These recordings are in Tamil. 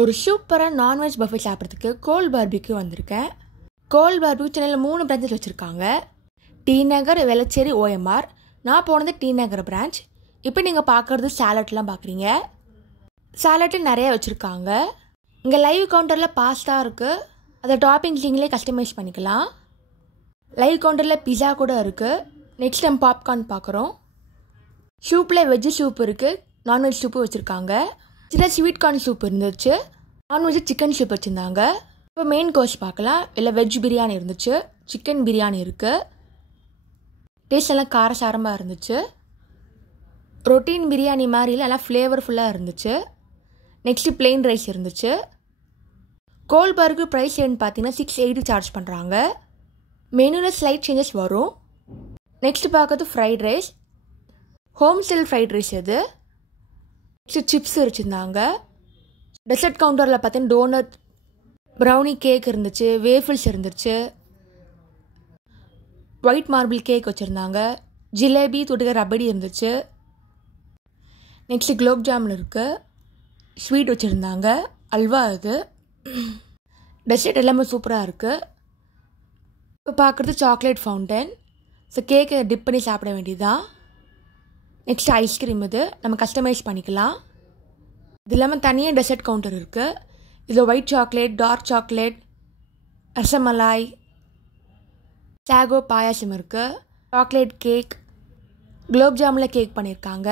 ஒரு சூப்பராக நான்வெஜ் பஃபே சாப்பிட்றதுக்கு கோல் பார்பிக்யூ வந்திருக்கேன். கோல் பார்பிக்யூ சென்னையில் 3 பிரான்ச்சஸ் வச்சுருக்காங்க. டி நகர், வெளச்சேரி, ஓஎம்ஆர். நான் போனது டி நகர் பிரான்ச். இப்போ நீங்கள் பார்க்குறது சாலட்லாம் பார்க்குறீங்க. சாலட்டு நிறையா வச்சுருக்காங்க. இங்கே லைவ் கவுண்டரில் பாஸ்தா இருக்குது. அதை டாப்பிங்ஸ் நீங்களே கஸ்டமைஸ் பண்ணிக்கலாம். லைவ் கவுண்டரில் பிஸா கூட இருக்குது. நெக்ஸ்ட் நம்ம பாப்கார்ன் பார்க்குறோம். சூப்பில் வெஜ்ஜு சூப் இருக்குது, நான்வெஜ் சூப்பு வச்சுருக்காங்க. சில ஸ்வீட் கார்ன் சூப் இருந்துச்சு, நான்வெஜ் சிக்கன் சூப் வச்சுருந்தாங்க. இப்போ மெயின் கோர்ஸ் பார்க்கலாம். இல்லை வெஜ் பிரியாணி இருந்துச்சு, சிக்கன் பிரியாணி இருக்குது. டேஸ்ட் எல்லாம் காரசாரமாக இருந்துச்சு. ரொட்டீன் பிரியாணி மாதிரி இல்லை, எல்லாம் ஃப்ளேவர்ஃபுல்லாக இருந்துச்சு. நெக்ஸ்ட்டு பிளெயின் ரைஸ் இருந்துச்சு. கோல் பார்க்கு ப்ரைஸ் என்னன்னு பார்த்தீங்கன்னா 680 சார்ஜ் பண்ணுறாங்க. மெனுவில் ஸ்லைட் சேஞ்சஸ் வரும். நெக்ஸ்ட் பார்க்கறது fried rice, home style fried rice. இது நெக்ஸ்ட் சிப்ஸ் வச்சுருந்தாங்க. டெசர்ட் கவுண்டரில் பார்த்தீங்கன்னா டோனட், ப்ரௌனி கேக் இருந்துச்சு, வேஃபிள்ஸ் இருந்துச்சு, ஒயிட் மார்பிள் கேக் வச்சுருந்தாங்க, ஜிலேபி தொட்டுக்க ரபடி இருந்துச்சு. நெக்ஸ்ட் குலோப் ஜாமுன் இருக்குது, ஸ்வீட் வச்சுருந்தாங்க, அல்வா. இது டெசர்ட் எல்லாமே சூப்பராக இருக்குது. இப்போ பார்க்குறது சாக்லேட் ஃபவுண்டன். ஸோ கேக்கை டிப் பண்ணி சாப்பிட வேண்டியதுதான். Next ice cream. இது நம்ம கஸ்டமைஸ் பண்ணிக்கலாம். இது இல்லாமல் தனியாக டெசர்ட் கவுண்டர் இருக்குது. இதில் white chocolate, dark chocolate, rasmalai, sago பாயாசம் இருக்குது, சாக்லேட் கேக், குலோப் ஜாமுனில் கேக் பண்ணியிருக்காங்க,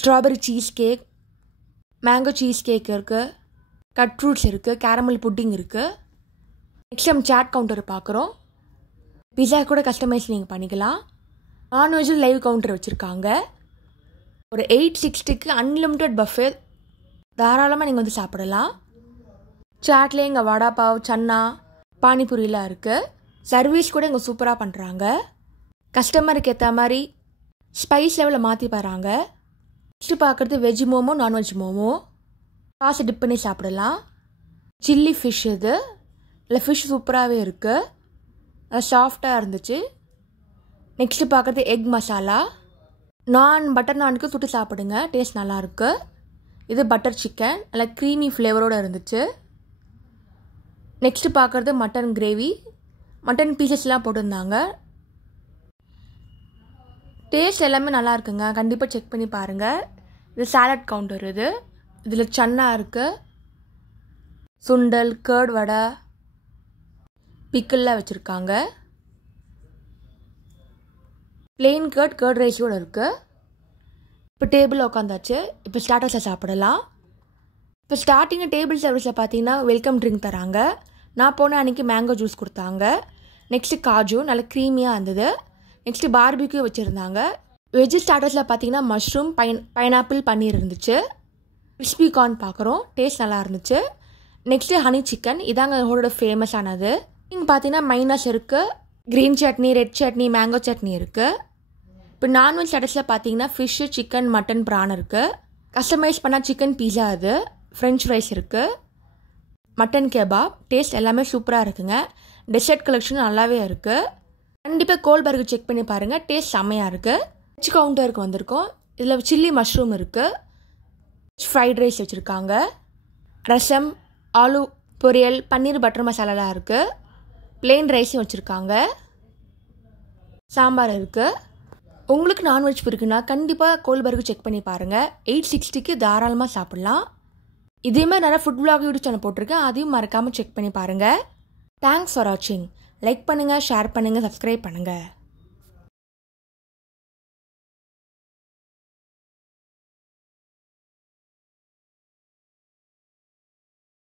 strawberry cheesecake, mango cheesecake இருக்குது, கட் ஃப்ரூட்ஸ் இருக்குது, கேரமல் புட்டிங் இருக்குது. நெக்ஸ்ட் நம்ம சாட் கவுண்டர் பார்க்குறோம். பிஸா கூட கஸ்டமைஸ் நீங்கள் பண்ணிக்கலாம். நான்வெஜ்ஜில் லைவ் கவுண்டர் வச்சுருக்காங்க. ஒரு 860க்கு அன்லிமிட்டட் பஃபே தாராளமாக நீங்கள் வந்து சாப்பிடலாம். சாட்லேயே இங்கே வடா பாவ், சன்னா, பானிபூரியெலாம் இருக்குது. சர்வீஸ் கூட இங்கே சூப்பராக பண்ணுறாங்க. கஸ்டமருக்கு ஏற்ற மாதிரி ஸ்பைஸ் லெவலில் மாற்றி பாருங்க. நெக்ஸ்ட்டு பார்க்குறது வெஜ் மோமோ, நான்வெஜ் மோமோ. காசு டிப் பண்ணி சாப்பிடலாம். Chilli fish. இது இல்லை ஃபிஷ் சூப்பராகவே இருக்குது, அது சாஃப்டாக இருந்துச்சு. நெக்ஸ்ட்டு பார்க்குறது எக் மசாலா. நான் பட்டர் நானுக்கு சுட்டு சாப்பிடுங்க, டேஸ்ட் நல்லாயிருக்கு. இது பட்டர் சிக்கன், நல்லா க்ரீமி ஃப்ளேவரோடு இருந்துச்சு. நெக்ஸ்ட்டு பார்க்குறது மட்டன் கிரேவி. மட்டன் பீசஸ்லாம் போட்டிருந்தாங்க. டேஸ்ட் எல்லாமே நல்லா இருக்குங்க, கண்டிப்பாக செக் பண்ணி பாருங்கள். இது சாலட் கவுண்டர். இது இதில் சன்னா இருக்குது, சுண்டல், கர்ட், வடை, பிக்கிள்லாம் வச்சுருக்காங்க. பிளெயின் கர்ட் ரைஸோடு இருக்குது. இப்போ டேபிளில் உட்காந்தாச்சு. இப்போ ஸ்டார்டர்ஸில் சாப்பிடலாம். இப்போ ஸ்டார்டிங்கு டேபிள் சர்வீஸில் பார்த்தீங்கன்னா வெல்கம் ட்ரிங்க் தராங்க. நான் போன அன்றைக்கி மேங்கோ ஜூஸ் கொடுத்தாங்க. நெக்ஸ்ட்டு காஜு நல்லா க்ரீமியாக இருந்தது. நெக்ஸ்ட்டு பார்பிக்யூ வச்சுருந்தாங்க. வெஜ் ஸ்டார்டர்ஸில் பார்த்தீங்கன்னா மஷ்ரூம், பைனாப்பிள், பன்னீர் இருந்துச்சு. கிறிஸ்பி கார்ன் பார்க்குறோம், டேஸ்ட் நல்லா இருந்துச்சு. நெக்ஸ்ட்டு ஹனி சிக்கன், இதாங்க இதோட ஃபேமஸானது. இங்கே பார்த்தீங்கன்னா மைனஸ் இருக்குது, green chutney, red chutney, mango chutney இருக்குது. இப்போ நான்வெஜ் ஸ்டார்டர்ஸில் பார்த்தீங்கன்னா ஃபிஷ்ஷு, சிக்கன், மட்டன், ப்ரான் இருக்குது. கஸ்டமைஸ் பண்ணால் சிக்கன் பீஸா. இது ஃப்ரெஞ்ச் ஃப்ரைஸ் இருக்குது, மட்டன் கெபாப். டேஸ்ட் எல்லாமே சூப்பராக இருக்குங்க. டெசர்ட் கலெக்ஷன் நல்லாவே இருக்குது. கண்டிப்பாக கோல் பார்க்கு செக் பண்ணி பாருங்கள், டேஸ்ட் செம்மையாக இருக்குது. வெஜ் கவுண்டருக்கு வந்திருக்கோம். இதில் சில்லி மஷ்ரூம் இருக்குது, ஃப்ரைட் ரைஸ் வச்சுருக்காங்க, ரசம், ஆலு பொரியல், பன்னீர் பட்டர் மசாலாலாம் இருக்குது. பிளெயின் ரைஸும் வச்சுருக்காங்க, சாம்பார் இருக்குது. உங்களுக்கு நான்வெஜ் பிடிக்குன்னா கண்டிப்பாக கோல் பார்க்கு செக் பண்ணி பாருங்கள். 860க்கு தாராளமாக சாப்பிட்லாம். இதேமாதிரி நிறைய ஃபுட் விளாக் யூடியூப் சேனல் போட்டிருக்கேன், அதையும் மறக்காமல் செக் பண்ணி பாருங்கள். தேங்க்ஸ் ஃபார் வாட்சிங். லைக் பண்ணுங்கள், ஷேர் பண்ணுங்கள், சப்ஸ்கிரைப் பண்ணுங்கள்.